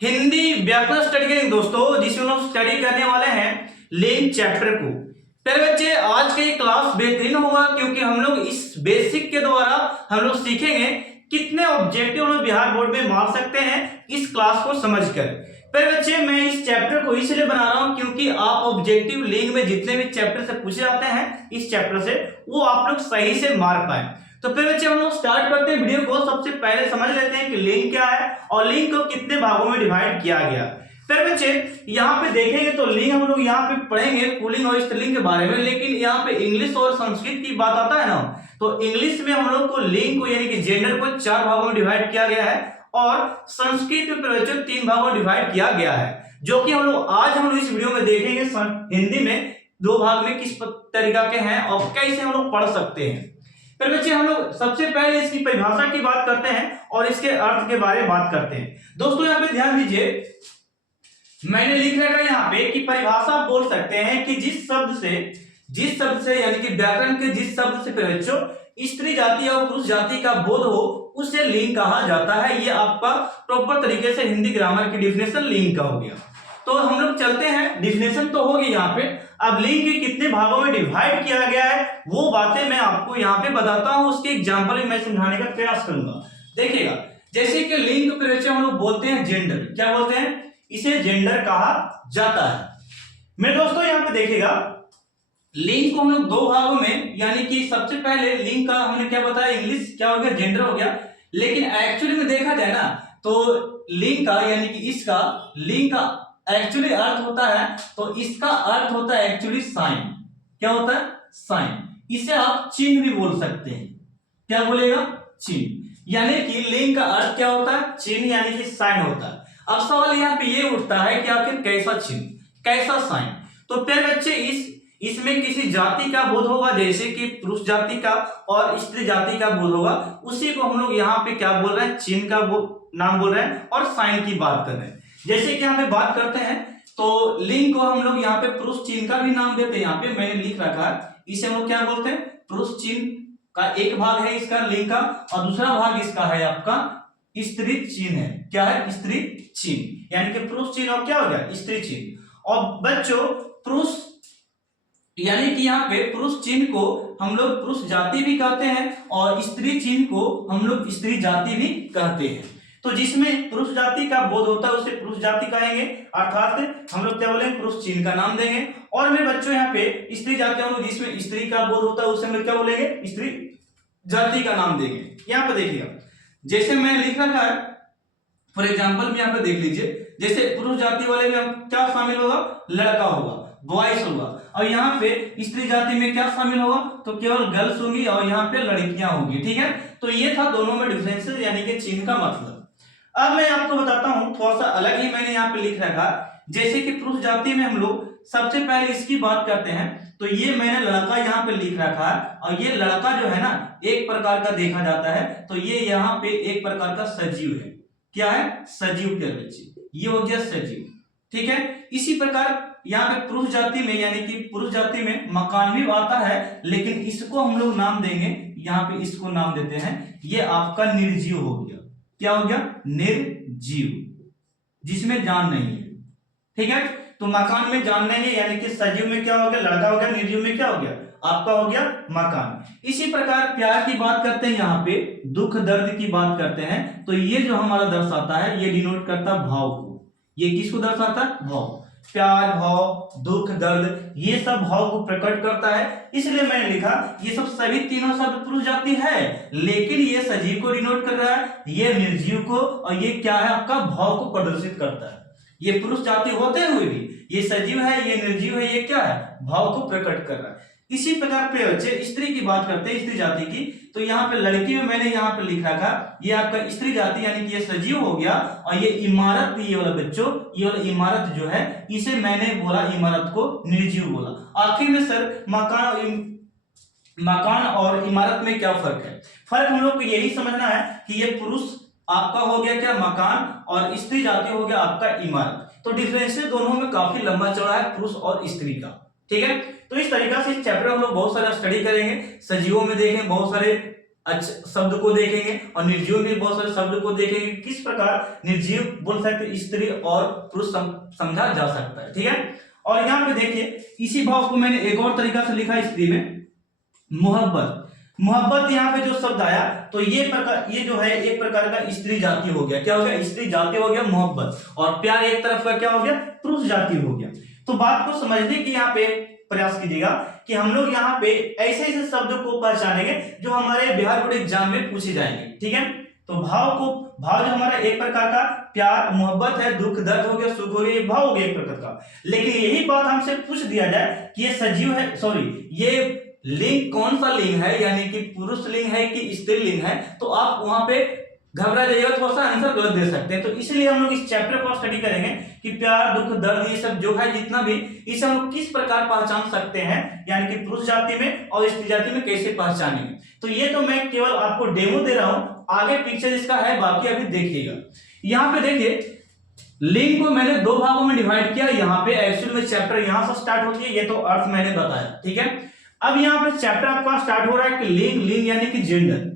हिंदी व्याकरण स्टडी करेंगे दोस्तों, जिसमें हम स्टडी करने वाले हैं लिंग चैप्टर को। फिर बच्चे आज का ये क्लास बेहतरीन होगा क्योंकि हम लोग इस बेसिक के द्वारा हम लोग सीखेंगे कितने ऑब्जेक्टिव हम लोग बिहार बोर्ड में मार सकते हैं इस क्लास को समझकर। फिर बच्चे मैं इस चैप्टर को इसलिए बना रहा हूं क्योंकि आप ऑब्जेक्टिव लिंग में जितने भी चैप्टर से पूछे जाते हैं इस चैप्टर से वो आप लोग सही से मार पाए। तो फिर बच्चे हम लोग स्टार्ट करते हैं वीडियो को। सबसे पहले समझ लेते हैं कि लिंग क्या है और लिंग को कितने भागों में डिवाइड किया गया। फिर बच्चे यहाँ पे देखेंगे तो लिंग हम लोग यहाँ पे पढ़ेंगे पुल्लिंग और स्त्रीलिंग के बारे में, लेकिन यहाँ पे इंग्लिश और संस्कृत की बात आता है ना, तो इंग्लिश में हम लोग को लिंग को यानी कि जेंडर को 4 भागों में डिवाइड किया गया है और संस्कृत में फिर बच्चे 3 भागों में डिवाइड किया गया है, जो कि हम लोग इस वीडियो में देखेंगे हिंदी में 2 भाग में किस तरीका के हैं और कैसे हम लोग पढ़ सकते हैं। फिर बच्चे हम लोग सबसे पहले इसकी परिभाषा की बात करते हैं और इसके अर्थ के बारे में बात करते हैं। दोस्तों यहाँ पे ध्यान दीजिए, मैंने लिख रखा है यहाँ पे कि परिभाषा बोल सकते हैं कि जिस शब्द से यानी कि व्याकरण के जिस शब्द से फिर बच्चों स्त्री जाति और पुरुष जाति का बोध हो उसे लिंग कहा जाता है। ये आपका प्रॉपर तरीके से हिंदी ग्रामर की डिफिनेशन लिंग का हो गया। तो हम लोग चलते हैं, डिफिनेशन तो होगी यहाँ पे। अब लिंग के कितने भागों में डिवाइड किया गया है वो बातें मैं आपको यहाँ पे बताता हूँ, उसके एग्जाम्पल भी मैं समझाने का प्रयास करूंगा। देखिएगा, जैसे कि लिंग के परिचय हम लोग बोलते हैं जेंडर, क्या बोलते हैं, इसे जेंडर कहा जाता है। मेरे दोस्तों यहाँ पे देखिएगा, लिंग को हम लोग 2 भागों में, यानी कि सबसे पहले लिंग का हमने क्या बताया, इंग्लिश क्या हो गया, जेंडर हो गया, लेकिन एक्चुअली में देखा जाए ना तो लिंग का यानी कि इसका लिंग का एक्चुअली अर्थ होता है, तो इसका अर्थ होता है एक्चुअली साइन। क्या होता है, साइन। इसे आप चिन्ह भी बोल सकते हैं। क्या बोलेगा, चिन्ह। यानी कि लिंग का अर्थ क्या होता है, चिन्ह यानी कि साइन होता है। अब सवाल यहाँ पे ये उठता है कि आखिर कैसा चिन्ह, कैसा साइन। तो फिर बच्चे इसमें किसी जाति का बोध होगा, जैसे कि पुरुष जाति का और स्त्री जाति का बोध होगा, उसी को हम लोग यहाँ पे क्या बोल रहे हैं, चिन्ह का नाम बोल रहे हैं और साइन की बात कर रहे हैं। जैसे कि यहाँ पे बात करते हैं तो लिंग को हम लोग यहाँ पे पुरुष चिन्ह का भी नाम देते हैं। यहाँ पे मैंने लिख रखा है, इसे हम लोग क्या बोलते हैं, पुरुष चिन्ह का एक भाग है इसका लिंग का और दूसरा भाग इसका है आपका स्त्री चिन्ह है। क्या है, स्त्री चिन्ह, यानी कि पुरुष चिन्ह और क्या हो गया, स्त्री चिन्ह। और बच्चों पुरुष यानी कि यहाँ पे पुरुष चिन्ह को हम लोग पुरुष जाति भी कहते हैं और स्त्री चिन्ह को हम लोग स्त्री जाति भी कहते हैं। तो जिसमें पुरुष जाति का बोध होता है उसे पुरुष जाति कहेंगे, अर्थात हम लोग क्या बोलेंगे, पुरुष चिन्ह का नाम देंगे। और मेरे बच्चों यहाँ पे स्त्री जाति हम लोग जिसमें स्त्री का बोध होता है उसे हम लोग क्या बोलेंगे, स्त्री जाति का नाम देंगे। यहाँ पे देखिएगा, जैसे मैंने लिख रखा है, फॉर एग्जाम्पल में यहाँ पे देख लीजिए, जैसे पुरुष जाति वाले में हम क्या शामिल होगा, लड़का होगा, बॉयज होगा, और यहाँ पे स्त्री जाति में क्या शामिल होगा, तो केवल गर्ल्स होंगी और यहाँ पे लड़कियां होंगी। ठीक है, तो ये था दोनों में डिफरेंसेस यानी कि चिन्ह का मतलब। अब मैं आपको बताता हूं, थोड़ा सा अलग ही मैंने यहाँ पे लिख रखा, जैसे कि पुरुष जाति में हम लोग सबसे पहले इसकी बात करते हैं, तो ये मैंने लड़का यहाँ पे लिख रखा है और ये लड़का जो है ना एक प्रकार का देखा जाता है, तो ये यहाँ पे एक प्रकार का सजीव है। क्या है, सजीव के बच्चे, ये हो गया सजीव। ठीक है, इसी प्रकार यहाँ पे पुरुष जाति में यानी कि पुरुष जाति में मकान भी आता है, लेकिन इसको हम लोग नाम देंगे, यहाँ पे इसको नाम देते हैं, ये आपका निर्जीव हो गया। क्या हो गया, निर्जीव, जिसमें जान नहीं है। ठीक है, तो मकान में जान नहीं है यानी कि सजीव में क्या हो गया, लड़का हो गया, निर्जीव में क्या हो गया, आपका हो गया मकान। इसी प्रकार प्यार की बात करते हैं, यहाँ पे दुख दर्द की बात करते हैं, तो ये जो हमारा दर्शाता है ये डिनोट करता भाव को। ये किसको दर्शाता है, भाव, प्यार भाव, दुख दर्द, ये सब भाव को प्रकट करता है। इसलिए मैंने लिखा ये सब सभी तीनों शब्द पुरुष जाति है, लेकिन ये सजीव को डिनोट कर रहा है, ये निर्जीव को, और ये क्या है आपका भाव को प्रदर्शित करता है। ये पुरुष जाति होते हुए भी ये सजीव है, ये निर्जीव है, ये क्या है, भाव को प्रकट कर रहा है। इसी प्रकार पे बच्चे स्त्री की बात करते हैं, स्त्री जाति की, तो यहाँ पे लड़की में मैंने यहाँ पे लिखा था ये आपका स्त्री जाति यानी कि ये सजीव हो गया, और ये इमारत, ये वाला बच्चों, ये वाला इमारत जो है इसे मैंने बोला इमारत को निर्जीव बोला। आखिर में सर मकान और इमारत में क्या फर्क है, फर्क हम लोग को यही समझना है कि ये पुरुष आपका हो गया क्या, मकान, और स्त्री जाति हो गया आपका इमारत। तो डिफरेंस दोनों में काफी लंबा चौड़ा है पुरुष और स्त्री का। ठीक है, तो इस तरीका से इस चैप्टर हम लोग बहुत सारा स्टडी करेंगे, सजीवों में देखें बहुत सारे अच्छा शब्द को देखेंगे और निर्जीव में बहुत सारे शब्द को देखेंगे, किस प्रकार निर्जीव बोल सकते स्त्री और पुरुष समझा जा सकता है। ठीक है, और यहाँ पे देखिए इसी भाव को मैंने एक और तरीका से लिखा स्त्री में, मोहब्बत। मोहब्बत यहाँ पे जो शब्द आया तो ये जो है एक प्रकार का स्त्री जाति हो गया। क्या हो गया? स्त्री जाति हो गया मोहब्बत, और प्यार एक तरफ का क्या हो गया? पुरुष जाति हो गया। तो बात को समझने की यहाँ पे प्रयास कीजिएगा कि हम लोग यहाँ पे ऐसे ऐसे शब्दों को पहचानेंगे जो हमारे बिहार बोर्ड एग्जाम में पूछे जाएंगे। ठीक है, तो भाव जो हमारा एक प्रकार का प्यार मोहब्बत है, दुख दर्द हो गया, सुख हो गया, ये भाव हो गया एक प्रकार का। लेकिन यही बात हमसे पूछ दिया जाए कि ये सजीव है, सॉरी ये लिंग कौन सा लिंग है, यानी कि पुरुष लिंग है कि स्त्रीलिंग है, तो आप वहां पे घबरा जाइएगा, थोड़ा सा आंसर गलत दे सकते हैं। तो इसलिए हम लोग इस चैप्टर को स्टडी करेंगे कि प्यार दुख दर्द ये सब जो है जितना भी, इसे हम लोग किस प्रकार पहचान सकते हैं, यानी कि पुरुष जाति में और स्त्री जाति में कैसे पहचानेंगे। तो ये तो मैं केवल आपको डेमो दे रहा हूं, आगे पिक्चर इसका है, बाकी अभी देखिएगा। यहाँ पे देखिए लिंग को मैंने दो भागों में डिवाइड किया। यहाँ पे एक्चुअल में चैप्टर यहाँ से स्टार्ट होती है, ये तो अर्थ मैंने बताया। ठीक है, अब यहाँ पे चैप्टर आपका स्टार्ट हो रहा है कि लिंग यानी कि जेंडर,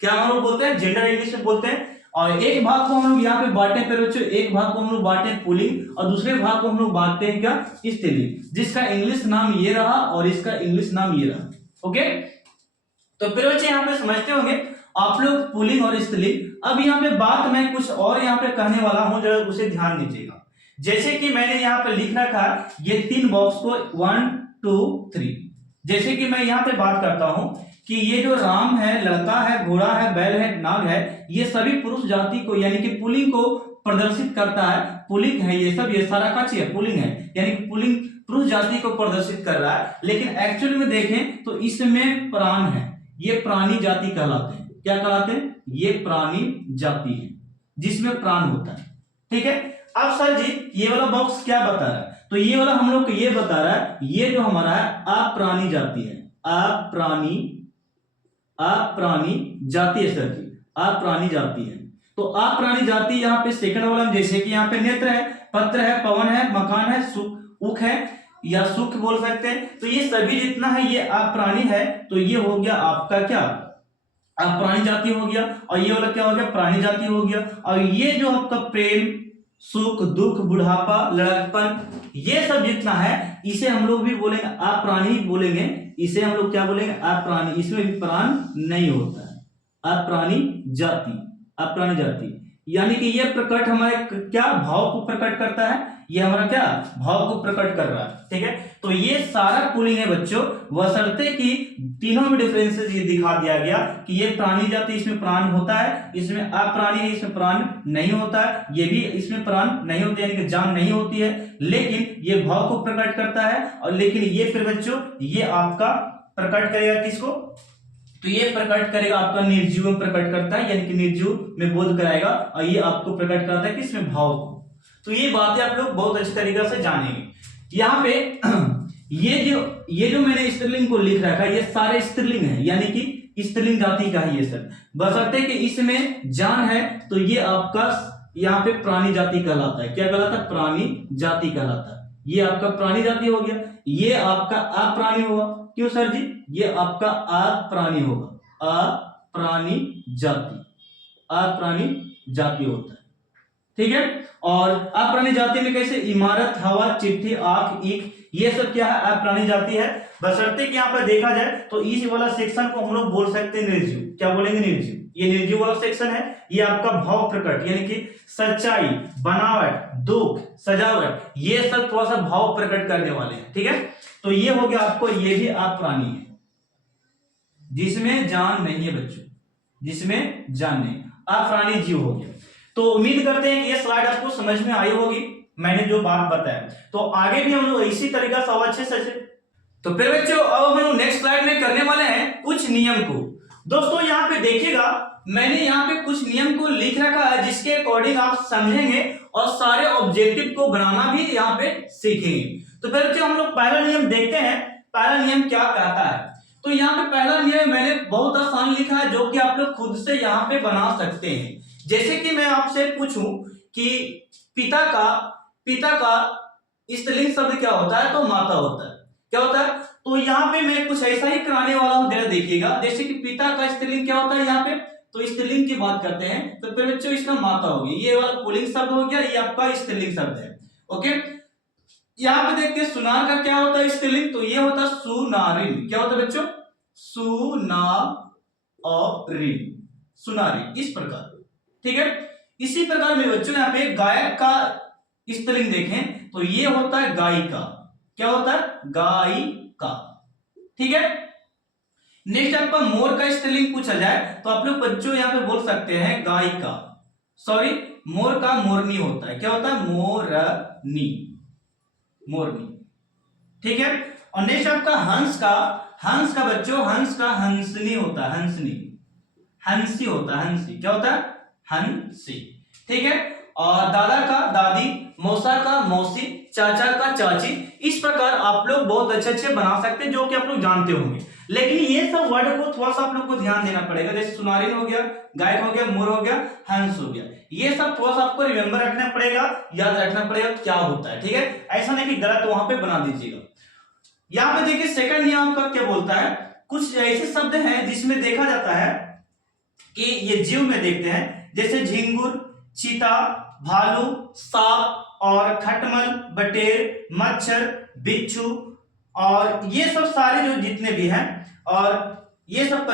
क्या हम लोग बोलते हैं जेंडर, इंग्लिश में बोलते हैं। और एक भाग को हम लोग यहाँ पे बांटे हैं बच्चों, एक भाग को हम लोग बांटे हैं पुल्लिंग और दूसरे भाग को हम लोग बांटते हैं क्या? स्त्रीलिंग, जिसका इंग्लिश नाम ये रहा और इसका इंग्लिश नाम ये रहा। ओके, तो फिर बच्चे यहाँ पे समझते होंगे आप लोग पुल्लिंग और स्त्रीलिंग। अब यहाँ पे बात मैं कुछ और यहाँ पे कहने वाला हूं, जरा उसे ध्यान दीजिएगा। जैसे कि मैंने यहाँ पे लिख रखा ये 3 बॉक्स को 1 2 3। जैसे कि मैं यहाँ पे बात करता हूं कि ये जो राम है, लड़का है, घोड़ा है, बैल है, नाग है, ये सभी पुरुष जाति को यानी कि पुल्लिंग को प्रदर्शित करता है। पुल्लिंग है ये सब, ये सारा का चीज पुल्लिंग है, यानी कि पुल्लिंग पुरुष जाति को प्रदर्शित कर रहा है। लेकिन एक्चुअल में देखें तो इसमें प्राण है, ये प्राणी जाति कहलाते हैं। क्या कहलाते हैं? ये प्राणी जाति है जिसमें प्राण होता है। ठीक है, अब सर जी ये वाला बॉक्स क्या बता रहा है? तो ये वाला हम लोग को ये बता रहा है, ये जो हमारा है अप्राणी जाति है। अप्राणी जाति है सर जी, अप्राणी जाति है। तो अप्राणी जाति यहाँ पे सेकंड वाला में, जैसे कि यहाँ पे नेत्र है, पत्र है, पवन है, मकान है, उख है या सुख बोल सकते हैं। तो ये सभी जितना है ये अप्राणी है, तो ये हो गया आपका क्या? अप्राणी जाति हो गया। और ये वाला क्या हो गया? प्राणी जाति हो गया। और ये जो आपका प्रेम सुख दुख बुढ़ापा लड़कपन ये सब जितना है इसे हम लोग भी बोलेंगे अप्राणी बोलेंगे। इसे हम लोग क्या बोलेंगे? अप्राणी, इसमें भी प्राण नहीं होता है। अप्राणी जाति, अप्राणी जाति यानी कि ये प्रकट हमारे क्या भाव को प्रकट करता है, ये हमारा क्या भाव को प्रकट कर रहा है। ठीक है, तो ये सारा पुल्लिंग है बच्चों, बशर्ते कि तीनों में डिफरेंसेस ये दिखा दिया गया कि ये प्राणी जाति इसमें प्राण होता है, इसमें अप्राणी है इसमें प्राण नहीं होता है, ये भी इसमें प्राण नहीं होते यानी कि जान नहीं होती है, लेकिन ये भाव को प्रकट करता है। और लेकिन ये फिर बच्चों ये आपका प्रकट करेगा किसको? तो ये प्रकट करेगा आपका निर्जीव में प्रकट करता है, यानी कि निर्जीव में बोध कराएगा, और ये आपको प्रकट करता है किसमें? भाव को। तो ये बातें आप लोग बहुत अच्छी तरीके से जानेंगे। यहाँ पे ये जो मैंने स्त्रीलिंग को लिख रखा है ये सारे स्त्रीलिंग है, यानी कि स्त्रीलिंग जाति का है ये सब, बशर्ते कि इसमें जान है तो ये आपका यहाँ पे प्राणी जाति कहलाता है। क्या कहलाता है? प्राणी जाति कहलाता है। ये आपका प्राणी जाति हो गया, ये आपका अप्राणी होगा। क्यों सर जी? ये आपका अप्राणी होगा, अप्राणी जाति, अप्राणी जाति होता है। ठीक है, और अप्राणी जाति में कैसे? इमारत, हवा, चिट्ठी, आंख, ईख ये सब क्या है? अप्राणी जाति है। बशर्ते कि यहाँ पर देखा जाए तो इस वाला सेक्शन को हम लोग बोल सकते हैं निर्जीव। क्या बोलेंगे? निर्जीव। ये निर्जीव वाला सेक्शन है, ये आपका भाव प्रकट यानी कि सच्चाई, बनावट, दुख, सजावट ये सब थोड़ा सा भाव प्रकट करने वाले हैं। ठीक है, तो ये हो गया आपको, ये भी अप्राणी है जिसमें जान नहीं है बच्चों, जिसमें जान नहीं, अप्राणी जीव हो गया। तो उम्मीद करते हैं कि ये स्लाइड आपको समझ में आई होगी, मैंने जो बात बताया। तो आगे भी हम लोग इसी तरीका से अच्छे से तो फिर बच्चों अब हम लोग नेक्स्ट स्लाइड में करने वाले हैं कुछ नियम को। दोस्तों यहाँ पे देखिएगा, मैंने यहाँ पे कुछ नियम को लिख रखा है जिसके अकॉर्डिंग आप समझेंगे और सारे ऑब्जेक्टिव को बनाना भी यहाँ पे सीखेंगे। तो फिर बच्चों हम लोग पहला नियम देखते हैं, पहला नियम क्या कहता है। तो यहाँ पे पहला नियम मैंने बहुत आसान लिखा है जो कि आप लोग खुद से यहाँ पे बना सकते हैं। जैसे कि मैं आपसे पूछूं कि पिता का स्त्रीलिंग शब्द क्या होता है? तो माता होता है। क्या होता है? तो यहाँ पे मैं कुछ ऐसा ही कराने वाला हूं, जरा देखिएगा। जैसे कि पिता का स्त्रीलिंग क्या होता है यहाँ पे, तो स्त्रीलिंग की बात करते हैं तो फिर बच्चों इसका माता होगी, ये वाला पुल्लिंग शब्द हो गया, ये आपका स्त्रीलिंग शब्द है। ओके, यहाँ पे देखते हैं सुनार का क्या होता है स्त्रीलिंग, तो ये होता है सुनारिन। क्या होता है बच्चों, सुनारिन, सुनारिन, इस प्रकार। ठीक है, इसी प्रकार में बच्चों यहाँ पे गायक का स्त्रीलिंग देखें तो ये होता है गायिका। क्या होता है, गायिका। ठीक है, नेक्स्ट आपका मोर का स्त्रीलिंग पूछा जाए तो आप लोग बच्चों यहाँ पे बोल सकते हैं गायिका, सॉरी मोर का मोरनी होता है। क्या होता है, मोरनी, मोरनी। ठीक है, और नेक्स्ट आपका हंस का बच्चों, हंस का हंसनी होता है, हंसनी, हंसी होता है, हंसी। क्या होता है, हंसी। ठीक है, और दादा का दादी, मौसा का मौसी, चाचा का चाची। इस प्रकार आप लोग बहुत अच्छे बना सकते हैं, जो कि आप लोग जानते होंगे। लेकिन ये सब वर्ड को थोड़ा सा आप लोग को ध्यान देना पड़ेगा। जैसे सुनारिन हो गया, गायक हो गया, मोर हो गया, हंस हो गया, ये सब थोड़ा सा आपको रिमेंबर रखना पड़ेगा, याद रखना पड़ेगा क्या होता है। ठीक है, ऐसा नहीं कि गलत वहां पे बना दीजिएगा। यहाँ पे देखिए सेकंड नियम आपका क्या बोलता है, कुछ ऐसे शब्द हैं जिसमें देखा जाता है कि ये जीव में देखते हैं, जैसे झिंगुर, चीता, भालू, सांप और खटमल, बटेर, मच्छर, बिच्छू, और ये सब सारे जो जितने भी हैं, और ये सब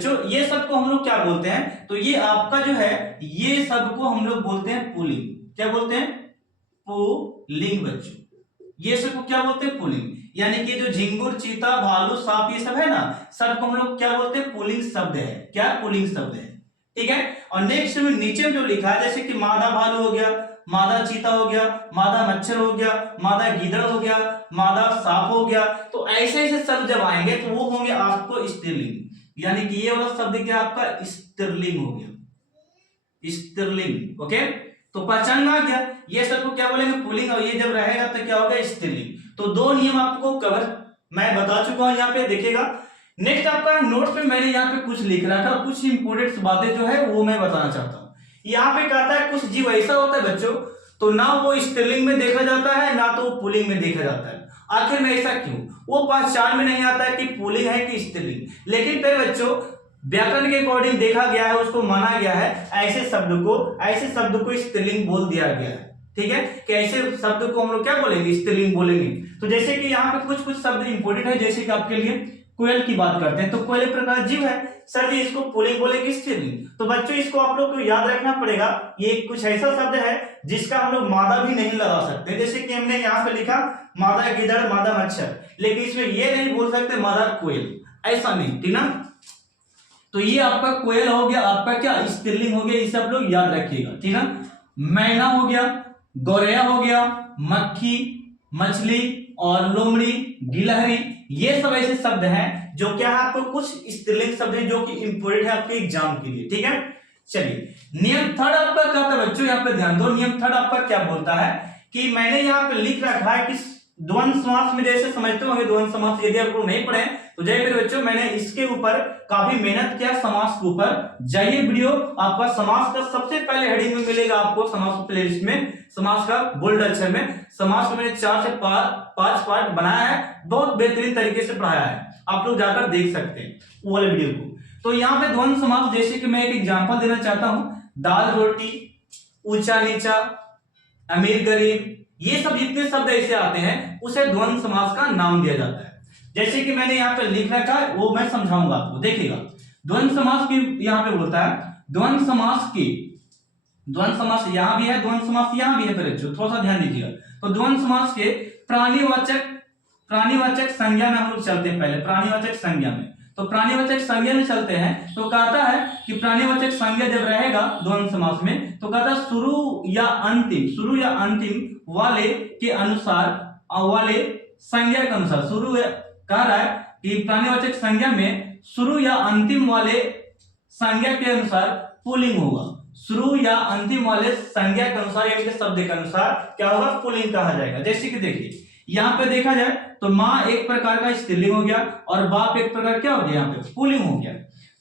जो ये सब को हम लोग क्या बोलते हैं, तो ये आपका जो है ये सब को हम लोग बोलते हैं पुल्लिंग। क्या बोलते हैं, पुल्लिंग बच्चों। ये सब को क्या बोलते हैं, पुल्लिंग। यानी कि जो झिंगुर, चीता, भालू, सांप ये सब है ना, सबको हम लोग क्या बोलते हैं, पुल्लिंग शब्द है। क्या, पुल्लिंग शब्द है। ठीक है, और नेक्स्ट में नीचे में जो लिखा है, जैसे कि मादा भालू हो गया, मादा चीता हो गया, मादा मच्छर हो गया, मादा गीदड़ हो गया, मादा सांप हो गया, तो ऐसे ऐसे शब्द जब आएंगे तो वो होंगे आपको स्त्रीलिंग। यानी कि ये वाला शब्द क्या आपका स्त्रीलिंग हो गया, स्त्रीलिंग। ओके, तो पहचान में आ गया, ये सब को क्या बोलेंगे, पुल्लिंग, और ये जब रहेगा तो क्या होगा, स्त्रीलिंग। तो दो नियम आपको कवर मैं बता चुका हूं, यहाँ पे देखिएगा। नेक्स्ट आपका नोट पे मैंने यहाँ पे कुछ लिख रहा था, कुछ इंपोर्टेंट बातें जो है वो मैं बताना चाहता हूँ। यहाँ पे कहता है कुछ जीव ऐसा होता है बच्चों, तो ना वो स्त्रीलिंग में देखा जाता है, ना तो वो पुल्लिंग में देखा जाता है। आखिर में ऐसा क्यों, वो पहचान में नहीं आता है कि पुल्लिंग है कि स्त्रीलिंग। लेकिन फिर बच्चों व्याकरण के अकॉर्डिंग देखा गया है, उसको माना गया है, ऐसे शब्द को स्त्रीलिंग बोल दिया गया है। ठीक है, कि ऐसे शब्द को हम लोग क्या बोलेंगे, स्त्रीलिंग बोलेंगे। तो जैसे कि यहाँ पे कुछ शब्द इंपोर्टेंट है, जैसे कि आपके लिए कोयल की बात करते हैं, तो कोयल एक प्रकार जीव है, सर जी इसको पुल्लिंग बोलेंगे, स्त्रीलिंग। तो बच्चों इसको आप लोग को याद रखना पड़ेगा, ये कुछ ऐसा शब्द है जिसका हम लोग मादा भी नहीं लगा सकते। जैसे कि हमने यहाँ पे लिखा मादा गिदड़, मादा मच्छर, लेकिन इसमें ये नहीं बोल सकते मादा कोयल, ऐसा नहीं। ठीक ना, तो ये आपका कोयल हो गया, आपका क्या स्त्रीलिंग हो गया, इसे आप लोग याद रखिएगा। ठीक है, मैना हो गया, गौरैया हो गया, मक्खी, मछली और लोमड़ी, गिलहरी, ये सब ऐसे शब्द हैं जो क्या है आपको कुछ स्त्रीलिंग शब्द हैं जो कि इंपोर्टेंट है आपके एग्जाम के लिए। ठीक है, चलिए नियम थर्ड आपका क्या था बच्चों, यहाँ पे ध्यान दो। नियम थर्ड आपका क्या बोलता है कि मैंने यहाँ पे लिख रखा है कि द्वंद्व समास में जैसे समझते होंगे, द्वंद्व समास यदि आप लोग नहीं पढ़े तो जय मेरे बच्चों, मैंने इसके ऊपर काफी मेहनत किया समास के ऊपर। जाइए वीडियो आपका समास का सबसे पहले हेडिंग में मिलेगा आपको, समास प्लेलिस्ट में समास का बोल्ड अक्षर में समास को मैंने 4 से 5 पार्ट बनाया है, बहुत बेहतरीन तरीके से पढ़ाया है, आप लोग जाकर देख सकते हैं वो वाले वीडियो को। तो यहाँ पे द्वंद्व समास जैसे कि मैं एक एग्जांपल देना चाहता हूं, दाल रोटी, ऊंचा नीचा, अमीर गरीब, ये सब जितने शब्द ऐसे आते हैं उसे द्वंद्व समास का नाम दिया जाता है। जैसे कि मैंने यहाँ पे लिख रखा है वो मैं समझाऊंगा आपको, देखिएगा। द्वंद्व समास की यहाँ पे बोलता है, द्वंद्व समास की, द्वंद्व समास यहाँ भी है, द्वंद्व समास यहाँ भी है, फिर थोड़ा सा ध्यान दीजिएगा। तो द्वंद्व समास के प्राणीवाचक संज्ञा में हम लोग चलते हैं, पहले प्राणीवाचक संज्ञा में। तो प्राणीवाचक संज्ञा में चलते हैं तो कहता है कि प्राणीवाचक संज्ञा जब रहेगा द्वंद्व समास में तो कहता है शुरू या अंतिम वाले के अनुसार, वाले संज्ञा के अनुसार, शुरू कह रहा है कि प्राणीवाचक संज्ञा में शुरू या अंतिम वाले संज्ञा के अनुसार पुल्लिंग होगा। शुरू या अंतिम वाले संज्ञा के अनुसार यानी कि शब्द के अनुसार क्या होगा, पुल्लिंग कहा जाएगा। जैसे कि देखिए यहाँ पे देखा जाए तो माँ एक प्रकार का स्त्रीलिंग हो गया और बाप एक प्रकार क्या हो गया, यहाँ पे पुल्लिंग हो गया।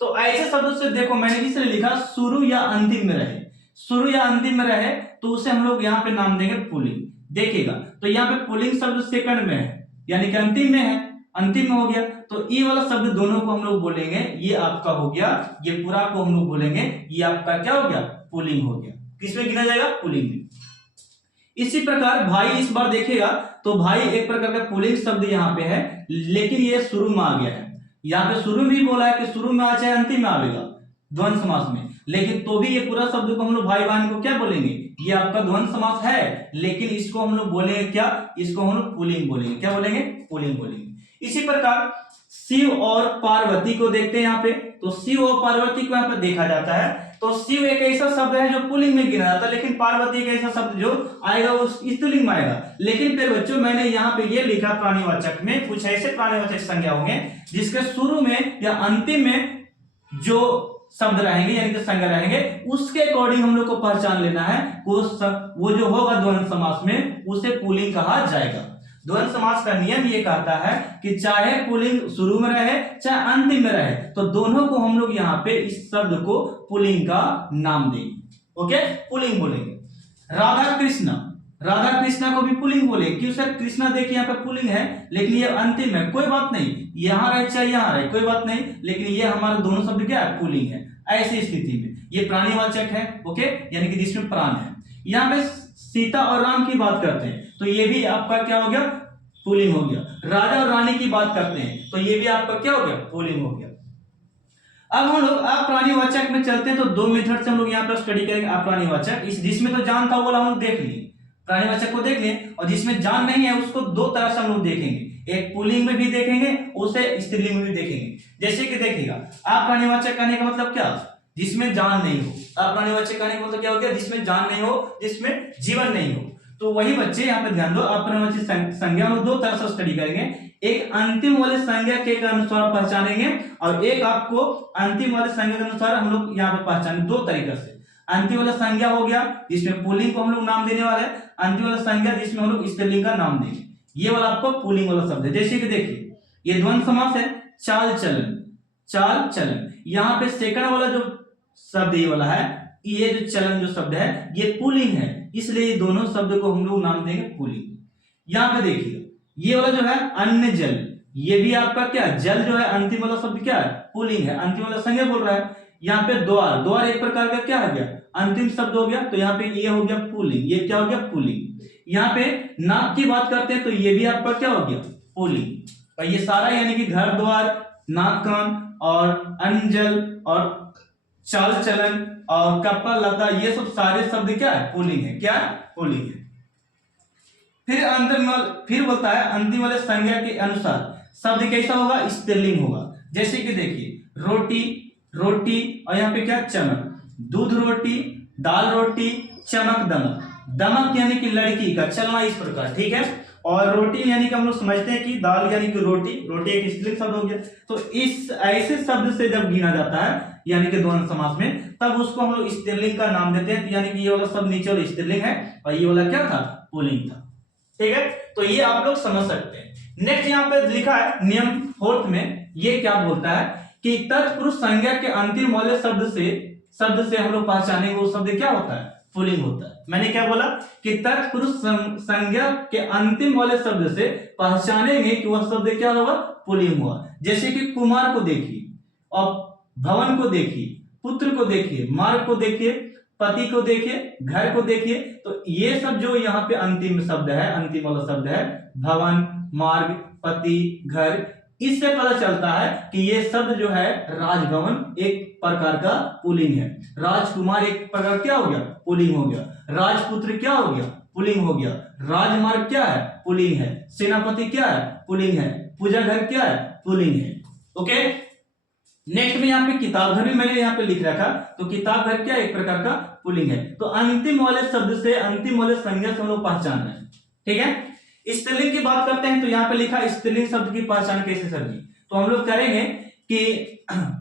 तो ऐसे शब्दों से देखो मैंने इसलिए लिखा शुरू या अंतिम में रहे, शुरू या अंतिम में रहे तो उसे हम लोग यहाँ पे नाम देंगे पुल्लिंग। देखिएगा तो यहाँ पे पुल्लिंग शब्द सेकंड में है यानी कि अंतिम में है, अंतिम में हो गया। तो ई वाला शब्द दोनों को हम लोग बोलेंगे ये आपका हो गया, ये पूरा को हम लोग बोलेंगे ये आपका क्या हो गया, पुल्लिंग हो गया। किसमें गिना जाएगा, पुल्लिंग में। इसी प्रकार भाई इस बार देखिएगा तो भाई एक प्रकार का पुल्लिंग शब्द यहाँ पे है, लेकिन ये शुरू में आ गया है। यहाँ पे शुरू में भी बोला है कि शुरू में आ चाहे अंतिम में आवेगा द्वंद्व समास में, लेकिन तो भी ये पूरा शब्द को हम लोग भाई बहन को क्या बोलेंगे, ये आपका द्वंद्व समास है, लेकिन इसको हम लोग बोलेंगे क्या, इसको हम लोग पुल्लिंग बोलेंगे। क्या बोलेंगे, पुल्लिंग बोलेंगे। इसी प्रकार शिव और पार्वती को देखते हैं यहाँ पे। तो शिव और पार्वती को यहाँ पे देखा जाता है तो शिव एक ऐसा शब्द है जो पुल्लिंग में गिना जाता है, लेकिन पार्वती एक ऐसा शब्द जो आएगा वो स्त्रीलिंग में आएगा। लेकिन फिर बच्चों मैंने यहाँ पे ये लिखा प्राणीवाचक में कुछ ऐसे प्राणीवाचक संज्ञा होंगे जिसके शुरू में या अंतिम में जो शब्द रहेंगे यानी कि संज्ञा रहेंगे, उसके अकॉर्डिंग हम लोग को पहचान लेना है वो जो होगा द्वंद्व समास में उसे पुल्लिंग कहा जाएगा। द्वंद्व समास का नियम ये कहता है कि चाहे पुल्लिंग शुरू में रहे चाहे अंतिम में रहे, तो दोनों को हम लोग यहाँ पे इस शब्द को पुल्लिंग का नाम देंगे। ओके, पुल्लिंग बोलेंगे। राधा कृष्ण, राधा कृष्णा को भी पुल्लिंग बोलेंगे क्यों सर, कृष्णा देखिए यहाँ पे पुल्लिंग है लेकिन ये अंतिम है, कोई बात नहीं, यहाँ रहे चाहे यहाँ रहे कोई बात नहीं, लेकिन ये हमारा दोनों शब्द क्या है, पुल्लिंग है। ऐसी स्थिति में ये प्राणीवाचक है, ओके, यानी कि जिसमें प्राण है। यहाँ पे सीता और राम की बात करते हैं तो ये भी आपका क्या हो गया, पुल्लिंग हो गया। राजा और रानी की बात करते हैं तो ये भी आपका क्या हो गया, पुल्लिंग हो गया। अब हम लोग प्राणीवाचक में चलते हैं तो दो मेथड से हम लोग यहाँ पर स्टडी करेंगे प्राणीवाचक। इस जिसमें तो जान था वो हम लोग देख लिए, प्राणीवाचक को देख लिए, और जिसमें जान नहीं है उसको दो तरह से हम लोग देखेंगे, एक पुल्लिंग में भी देखेंगे उसे स्त्रीलिंग में भी देखेंगे। जैसे कि देखिएगा प्राणीवाचक कहने का मतलब क्या, जिसमें जान नहीं हो। प्राणीवाचक कहने का मतलब क्या हो गया, जिसमें जान नहीं हो, जिसमें जीवन नहीं हो। तो वही बच्चे यहाँ पे ध्यान दो, प्राणीवाचक संज्ञा हम दो तरह से स्टडी करेंगे, एक अंतिम वाले संज्ञा के अनुसार पहचानेंगे और एक आपको अंतिम वाले संज्ञा के अनुसार हम लोग यहाँ पे पहचाने। दो तरीके से, अंतिम वाला संज्ञा हो गया जिसमें पुल्लिंग को हम लोग नाम देने वाले हैं, अंतिम वाला संज्ञा जिसमें हम लोग स्त्रीलिंग का नाम देंगे। ये वाला आपको पुल्लिंग वाला शब्द है। जैसे कि देखिए ये द्वंद्व समास है, चाल चलन, चाल चलन। यहाँ पे सेकंड वाला जो शब्द ये वाला है, ये जो चलन जो शब्द है ये पुल्लिंग है, इसलिए ये दोनों शब्द को हम लोग नाम देंगे पुल्लिंग। यहाँ पे देखिए ये वाला जो है अन्न जल, ये भी आपका क्या, जल जो है अंतिम वाला शब्द क्या है, पुल्लिंग है, अंतिम वाला संज्ञा बोल रहा है। यहाँ पे द्वार, द्वार एक प्रकार का क्या हो गया, अंतिम शब्द हो गया, तो यहाँ पे ये हो गया पुल्लिंग, ये क्या हो गया, पुल्लिंग। यहाँ पे नाक की बात करते हैं तो ये भी आपका क्या हो गया, पुल्लिंग। और ये सारा यानी कि घर द्वार, नाक कान और अन्न जल और चाल चलन और कपड़ा लता, ये सब सारे शब्द क्या है, पुल्लिंग है। क्या है, पुल्लिंग है। फिर बोलता है अंतिम वाले संज्ञा के अनुसार शब्द कैसा होगा, स्त्रीलिंग होगा। जैसे कि देखिए रोटी, रोटी और यहाँ पे क्या, चमक, दूध रोटी, दाल रोटी, चमक दमक, दमक यानी कि लड़की का चलना इस प्रकार, ठीक है। और रोटी यानी कि हम लोग समझते हैं कि दाल यानी कि रोटी, रोटी एक स्त्रीलिंग शब्द हो गया। तो इस ऐसे शब्द से जब गिना जाता है यानी कि द्वंद्व समास में, तब उसको हम लोग स्त्रीलिंग का नाम देते हैं। यानी कि ये वाला शब्द नीचे वाला स्त्रीलिंग है और ये वाला क्या था, पुल्लिंग था, ठीक है। तो ये आप लोग समझ सकते हैं। नेक्स्ट यहाँ पे लिखा है नियम 4 में, ये क्या बोलता है कि तत्पुरुष संज्ञा के अंतिम वाले शब्द से हम लोग पहचानेंगे वो शब्द क्या होता है, पुल्लिंग होता है। मैंने क्या बोला कि तत्पुरुष संज्ञा के अंतिम वाले शब्द से पहचानेंगे कि वह शब्द क्या होगा, पुल्लिंग हुआ। जैसे कि कुमार को देखिए और भवन को देखिए, पुत्र को देखिए, मार्ग को देखिए, पति को देखिए, घर को देखिए। तो ये सब जो यहाँ पे अंतिम शब्द है, अंतिम वाला शब्द है, भवन, मार्ग, पति, घर, इससे पता चलता है कि ये शब्द जो है राजभवन एक प्रकार का पुल्लिंग है, राजकुमार एक प्रकार क्या हो गया, पुल्लिंग हो गया, राजपुत्र क्या हो गया, पुल्लिंग हो गया, राजमार्ग क्या है, पुल्लिंग है, सेनापति क्या है, पुल्लिंग है, पूजा घर क्या है, पुल्लिंग है। ओके, नेक्स्ट में यहाँ पे किताब घर भी मैंने यहाँ पे लिख रखा, तो किताब घर क्या एक प्रकार का पुल्लिंग है। तो अंतिम वाले शब्द से, अंतिम वाले संज्ञा से हम लोग पहचान रहे हैं, ठीक है। स्त्रीलिंग की बात करते हैं तो यहाँ पे लिखा स्त्रीलिंग शब्द की पहचान कैसे सर जी, तो हम लोग करेंगे कि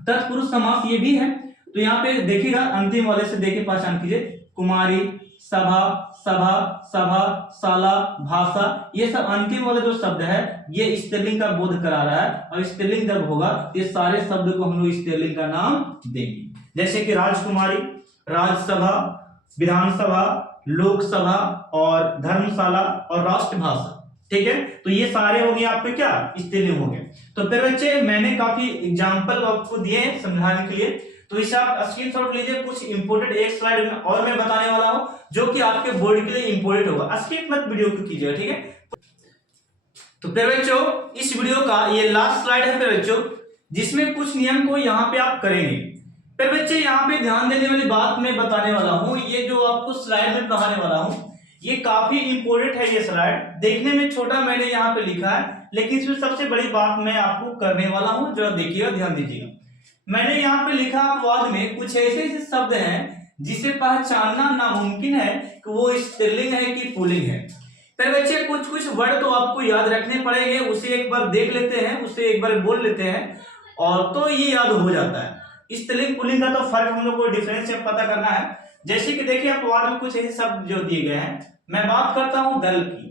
तत्पुरुष समास ये भी है। तो यहाँ पे देखिएगा अंतिम वाले से देखे पहचान कीजिए, कुमारी, सभा, सभा, सभा, शाला, भाषा, ये सब अंतिम वाले जो शब्द है ये स्त्रीलिंग का बोध करा रहा है। और स्त्रीलिंग जब होगा ये सारे शब्द को हम लोग स्त्रीलिंग का नाम देंगे। जैसे कि राजकुमारी, राजसभा, विधानसभा, लोकसभा और धर्मशाला और राष्ट्रभाषा, ठीक है, तो ये सारे हो गए आपके क्या स्त्रीलिंग हो गए। तो फिर बच्चे मैंने काफी एग्जांपल आपको दिए हैं समझाने के लिए, तो इसे आप स्क्रीनशॉट लीजिए। कुछ इंपोर्टेंट एक स्लाइड में और मैं बताने वाला हूं जो कि आपके बोर्ड के लिए इंपोर्टेंट होगा, स्किप मत वीडियो को कीजिएगा, ठीक है। तो फिर बच्चों इस वीडियो का ये लास्ट स्लाइड है फिर बच्चों, जिसमें कुछ नियम को यहाँ पे आप करेंगे। फिर बच्चे यहाँ पे ध्यान देने वाली बात मैं बताने वाला हूँ, ये जो आपको स्लाइड में पढ़ाने वाला हूँ ये काफी इंपोर्टेंट है। ये स्लाइड देखने में छोटा मैंने यहाँ पे लिखा है, लेकिन इसमें सबसे बड़ी बात मैं आपको करने वाला हूँ, जो देखिएगा ध्यान दीजिएगा। मैंने यहाँ पे लिखा अपवाद में कुछ ऐसे ऐसे शब्द हैं जिसे पहचानना नामुमकिन है कि वो स्त्रीलिंग है कि पुल्लिंग है। फिर बच्चे कुछ कुछ वर्ड तो आपको याद रखने पड़ेंगे, उसे एक बार देख लेते हैं, उसे एक बार बोल लेते हैं और तो ये याद हो जाता है। स्त्रीलिंग पुल्लिंग का तो फर्क हम लोग को डिफरेंस से पता करना है। जैसे कि देखिए अपवाद में कुछ ऐसे शब्द जो दिए गए हैं, मैं बात करता हूं दल की।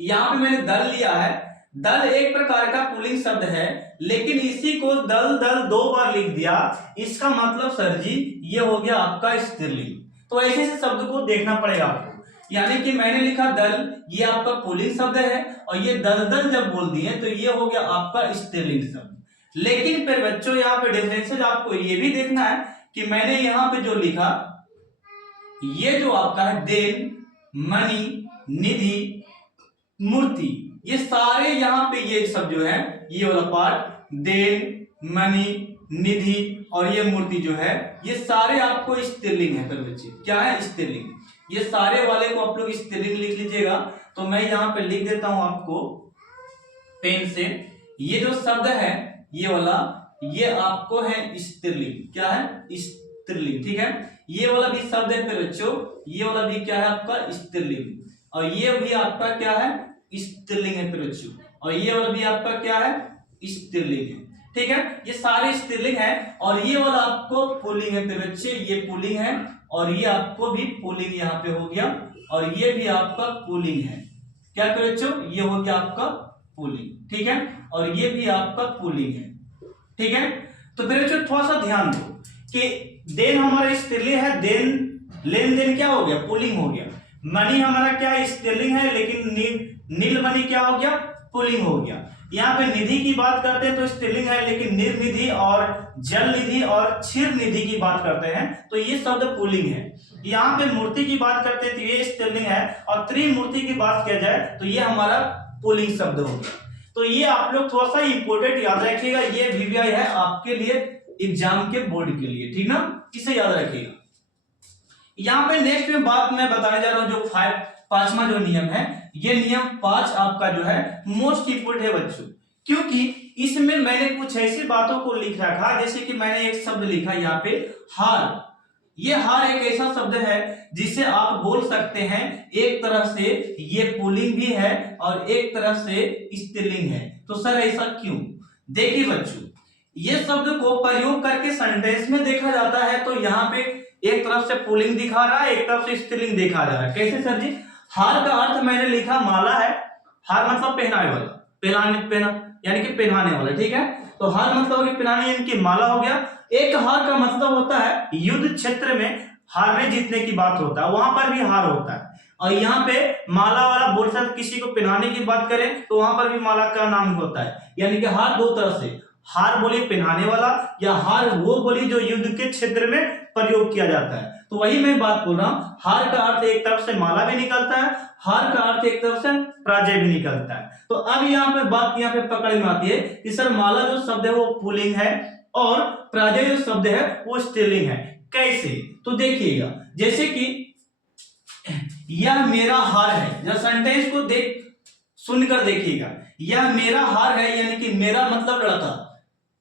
यहाँ पे मैंने दल लिया है, दल एक प्रकार का पुल्लिंग शब्द है, लेकिन इसी को दल दल 2 बार लिख दिया, इसका मतलब सर जी ये हो गया आपका स्त्रीलिंग। तो ऐसे ऐसे शब्द को देखना पड़ेगा आपको। यानी कि मैंने लिखा दल, ये आपका पुल्लिंग शब्द है, और ये दल दल जब बोल दिए तो ये हो गया आपका स्त्रीलिंग शब्द। लेकिन फिर बच्चों यहाँ पे डिफरेंसेस आपको ये भी देखना है कि मैंने यहाँ पे जो लिखा, ये जो आपका है देन, मणि, निधि, मूर्ति, ये सारे यहाँ पे ये सब जो है, ये वाला पार्ट देन, मणि, निधि और ये मूर्ति जो है, ये सारे आपको स्त्रीलिंग है। फिर बच्चे क्या है स्त्रीलिंग, ये सारे वाले को आप लोग स्त्रीलिंग लिख लीजिएगा। तो मैं यहाँ पे लिख देता हूं आपको पेन से, ये जो शब्द है ये वाला, ये आपको है स्त्रीलिंग। क्या है स्त्रीलिंग, ठीक है। ये वाला भी शब्द है फिर बच्चों, ये वाला भी क्या है आपका स्त्रीलिंग, और ये भी आपका क्या है स्त्रीलिंग है फिर बच्चों, और ये वाला भी आपका क्या है स्त्रीलिंग है, ठीक है। ये सारे स्त्रीलिंग है, और ये वाला आपको पुल्लिंग है फिर बच्चे, ये पुल्लिंग है, और ये आपको भी पुल्लिंग यहाँ पे हो गया, और ये भी आपका पुल्लिंग है। क्या फिर बच्चों, ये हो गया आपका पुल्लिंग, ठीक है, और ये भी आपका पुल्लिंग है, ठीक है। तो फिर बच्चों थोड़ा सा ध्यान दो कि देन हमारा स्त्रीलिंग है, देन लेन देन क्या हो गया पुल्लिंग हो गया। मणि हमारा क्या स्त्रीलिंग है, लेकिन नीलमणि क्या हो गया पुल्लिंग हो गया। यहाँ पे निधि की बात करते हैं तो स्त्रीलिंग है, लेकिन निर्निधि और जल निधि और क्षीर निधि की बात करते हैं तो ये शब्द पुल्लिंग है। यहाँ पे मूर्ति की बात करते हैं तो ये स्त्रीलिंग है, और त्रिमूर्ति की बात किया जाए तो ये हमारा पुल्लिंग शब्द हो गया। तो ये आप लोग थोड़ा सा इंपोर्टेंट याद रखिएगा, ये वीवीआई है आपके लिए एग्जाम के बोर्ड के लिए, ठीक ना, इसे याद रखिएगा। यहाँ पे नेक्स्ट में बात मैं बताने जा रहा हूँ जो 5वां जो नियम है, ये नियम 5 आपका जो है मोस्ट इंपोर्टेंट है बच्चों, क्योंकि इसमें मैंने कुछ ऐसी बातों को लिख रखा, जैसे कि मैंने एक शब्द लिखा यहाँ पे हार। ये हार एक ऐसा शब्द है जिसे आप बोल सकते हैं एक तरह से ये पुल्लिंग भी है और एक तरह से स्त्रीलिंग है। तो सर ऐसा क्यों? देखिए बच्चों, ये शब्द को प्रयोग करके सेंटेंस में देखा जाता है तो यहाँ पे एक तरफ से पुल्लिंग दिखा रहा है, एक तरफ से स्त्रीलिंग देखा जा रहा है। कैसे सर जी? हार का अर्थ मैंने लिखा माला है, हार मतलब पहनाने वाला, पहना यानी कि पहनाने वाला, ठीक है। तो हार मतलब पहनाने यानी कि माला हो गया। एक हार का मतलब होता है युद्ध क्षेत्र में हारने जीतने की बात होता है, वहां पर भी हार होता है। और यहाँ पे माला वाला बोल सकते, किसी को पहनाने की बात करें तो वहां पर भी माला का नाम होता है। यानी कि हार दो तरह से, हार बोली पहनाने वाला या हार वो बोली जो युद्ध के क्षेत्र में प्रयोग किया जाता है। तो वही मैं बात बोल रहा हूं, हार का अर्थ एक तरफ से माला भी निकलता है, हार का अर्थ एक तरफ से पराजय भी निकलता है। तो अब यहाँ पे बात यहाँ पे पकड़ में आती है कि सर माला जो शब्द है वो पुल्लिंग है और पराजय जो शब्द है वो स्त्रीलिंग है। कैसे? तो देखिएगा, जैसे कि यह मेरा हार है, जब सेंटेंस को सुनकर देखिएगा, यह मेरा हार है यानी कि मेरा मतलब लड़का,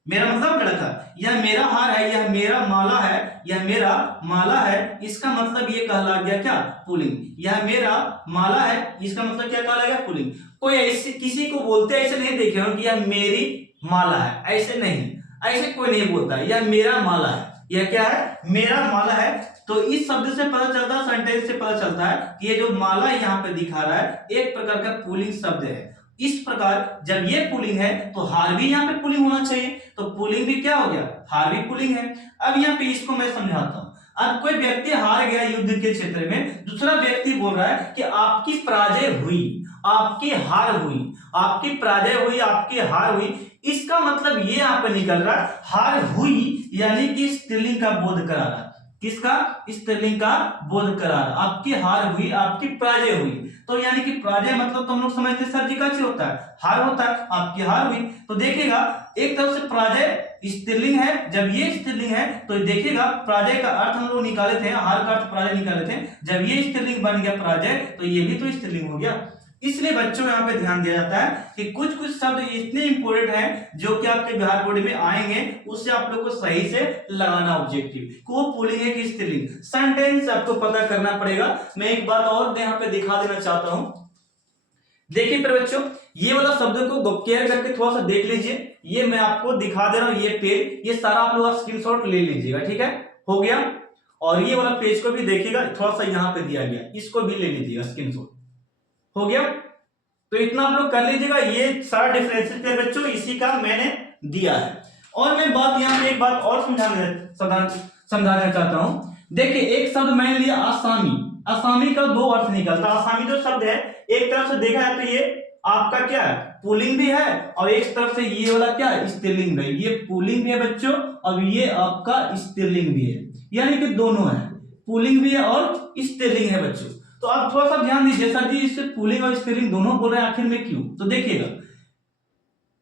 मेरा मतलब लड़का, यह मेरा हार है, यह मेरा माला है, यह मेरा माला है, इसका मतलब ये कहला गया क्या? पुल्लिंग। यह मेरा माला है, इसका मतलब क्या कहला गया? पुल्लिंग। कोई ऐसे किसी को बोलते ऐसे नहीं देखे हो कि यह मेरी माला है, ऐसे नहीं, ऐसे कोई नहीं बोलता। यह मेरा माला है, यह क्या है? मेरा माला है। तो इस शब्द से पता चलता है, सेंटेंस से पता चलता है कि ये जो माला यहाँ पे दिखा रहा है एक प्रकार का पुल्लिंग शब्द है। इस प्रकार जब ये पुल्लिंग है तो हार भी यहाँ पे पुल्लिंग होना चाहिए, तो पुल्लिंग भी क्या हो गया? हार भी पुल्लिंग है। अब यहाँ पे इसको मैं समझाता हूँ। अब कोई व्यक्ति हार गया युद्ध के क्षेत्र में, दूसरा व्यक्ति बोल रहा है कि आपकी पराजय हुई, आपकी हार हुई, आपकी पराजय हुई, आपकी हार हुई। इसका मतलब ये यहाँ पे निकल रहा है हार हुई यानी कि स्त्रीलिंग का बोध करा रहा। किसका? स्त्रीलिंग का बोध करा रहा। आपकी हार हुई, आपकी पराजय हुई। तो यानी कि पराजय मतलब तो हम लोग समझते सर जी का होता है, हार होता है, आपकी हार हुई। तो देखिएगा एक तरफ से पराजय स्त्रीलिंग है, जब ये स्त्रीलिंग है तो देखिएगा पराजय का अर्थ हम लोग निकाले थे, हार का अर्थ पराजय निकाले थे, जब ये स्त्रीलिंग बन गया पराजय तो ये भी तो स्त्रीलिंग हो गया। इसलिए बच्चों यहाँ पे ध्यान दिया जाता है कि कुछ कुछ शब्द इतने इंपोर्टेंट हैं जो कि आपके बिहार बोर्ड में आएंगे, उससे आप लोग को सही से लगाना ऑब्जेक्टिव को पुल्लिंग है कि स्त्रीलिंग, सेंटेंस आपको पता करना पड़ेगा। मैं एक बात और यहाँ पे दिखा देना चाहता हूं, देखिए पर बच्चों ये वाला शब्द को केयर करके थोड़ा सा देख लीजिए, ये मैं आपको दिखा दे रहा हूं, ये पेज, ये सारा आप लोग स्क्रीनशॉट ले लीजिएगा, ठीक है, हो गया। और ये वाला पेज को भी देखिएगा, थोड़ा सा यहाँ पे दिया गया, इसको भी ले लीजिएगा स्क्रीनशॉट, हो गया। तो इतना आप लोग कर लीजिएगा, ये सारा डिफरेंशियल है बच्चों, इसी का मैंने दिया है। और मैं बात यहाँ पे एक बात और समझाना चाहता हूं। देखिए एक शब्द मैंने लिया आसामी, आसामी का दो अर्थ निकलता है। आसामी जो शब्द है एक तरफ से देखा जाए तो ये आपका क्या है, पुल्लिंग भी है, और एक तरफ से ये वाला क्या है, स्त्रीलिंग भी। ये पुल्लिंग भी है बच्चों और ये आपका स्त्रीलिंग भी है, यानी कि दोनों है, पुल्लिंग भी है और स्त्रीलिंग है बच्चों। तो आप थोड़ा सा ध्यान दीजिए, सर जी इससे पुल्लिंग और स्त्रीलिंग दोनों बोल रहे हैं आखिर में क्यों? तो देखिएगा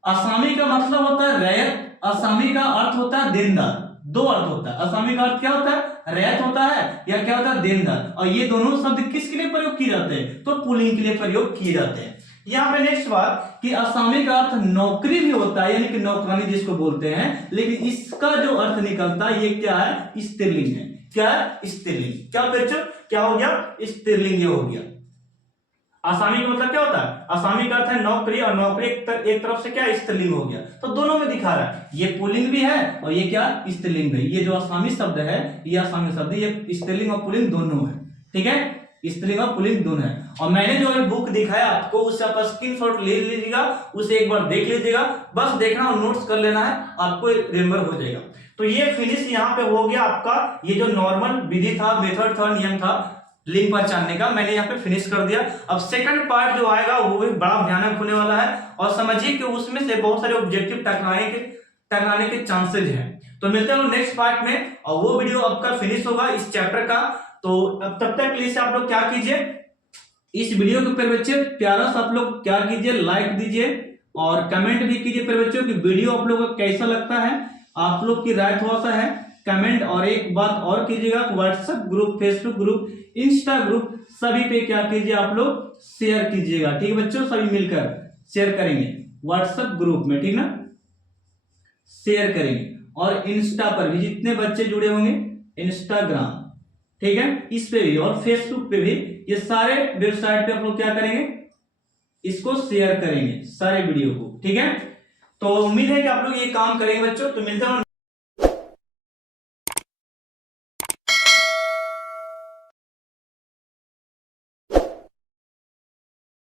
आसामी का मतलब होता है रैयत, आसामी का अर्थ होता है देनदार, दो अर्थ होता है। आसामी का अर्थ क्या होता है, रैयत होता है या क्या होता है, देनदार। और ये दोनों शब्द किसके लिए प्रयोग किए जाते हैं, तो पुल्लिंग के लिए प्रयोग किए जाते हैं। यहाँ पे नेक्स्ट बात कि आसामी का अर्थ नौकरी भी होता है, यानी कि नौकरानी जिसको बोलते हैं, लेकिन इसका जो अर्थ निकलता है ये क्या है, स्त्रीलिंग है। क्या है, स्त्रीलिंग। क्या बच्चों, क्या हो गया, स्त्रीलिंग ये हो गया। आसामी का मतलब क्या होता है, आसामी का अर्थ है नौकरी, और नौकरी एक तरफ से क्या स्त्रीलिंग हो गया, तो दोनों में दिखा रहा है, ये पुल्लिंग भी है और ये क्या स्त्रीलिंग भी। ये जो आसामी शब्द है, ये आसामी शब्द, ये स्त्रीलिंग और पुल्लिंग दोनों है, ठीक है, स्त्रीलिंग और पुल्लिंग दोनों है। और मैंने जो बुक दिखाया आपको उससे आप स्क्रीनशॉट ले लीजिएगा, उसे एक बार देख लीजिएगा, बस देखना और नोट्स कर लेना है, आपको रिमेंबर हो जाएगा। तो ये फिनिश यहाँ पे हो गया आपका, ये जो नॉर्मल विधि था, मेथड था, नियम था लिंग पहचानने का, मैंने यहाँ पे फिनिश कर दिया। अब सेकंड पार्ट जो आएगा वो भी बड़ा भयानक होने वाला है, और समझिए कि उसमें से बहुत सारे ऑब्जेक्टिव टकराने के चांसेस हैं। तो मिलते हैं नेक्स्ट पार्ट में, और वो वीडियो आपका फिनिश होगा इस चैप्टर का। तो अब तब तक के लिए आप लोग क्या कीजिए, इस वीडियो के ऊपर बच्चे प्यारा सा आप लोग क्या कीजिए, लाइक दीजिए और कमेंट भी कीजिए पर बच्चों कि वीडियो आप लोगों को कैसा लगता है, आप लोग की राय थोड़ा सा है कमेंट। और एक बात और कीजिएगा, WhatsApp group, Facebook group, Insta group सभी पे क्या कीजिए आप लोग शेयर कीजिएगा, ठीक है बच्चों, सभी मिलकर शेयर करेंगे व्हाट्सएप ग्रुप में, ठीक ना, शेयर करेंगे। और इंस्टा पर भी जितने बच्चे जुड़े होंगे, इंस्टाग्राम, ठीक है, इस पे भी और फेसबुक पे भी, ये सारे वेबसाइट पे आप लोग क्या करेंगे, इसको शेयर करेंगे सारे वीडियो को, ठीक है। तो उम्मीद है कि आप लोग ये काम करेंगे बच्चों। तो मिलते हैं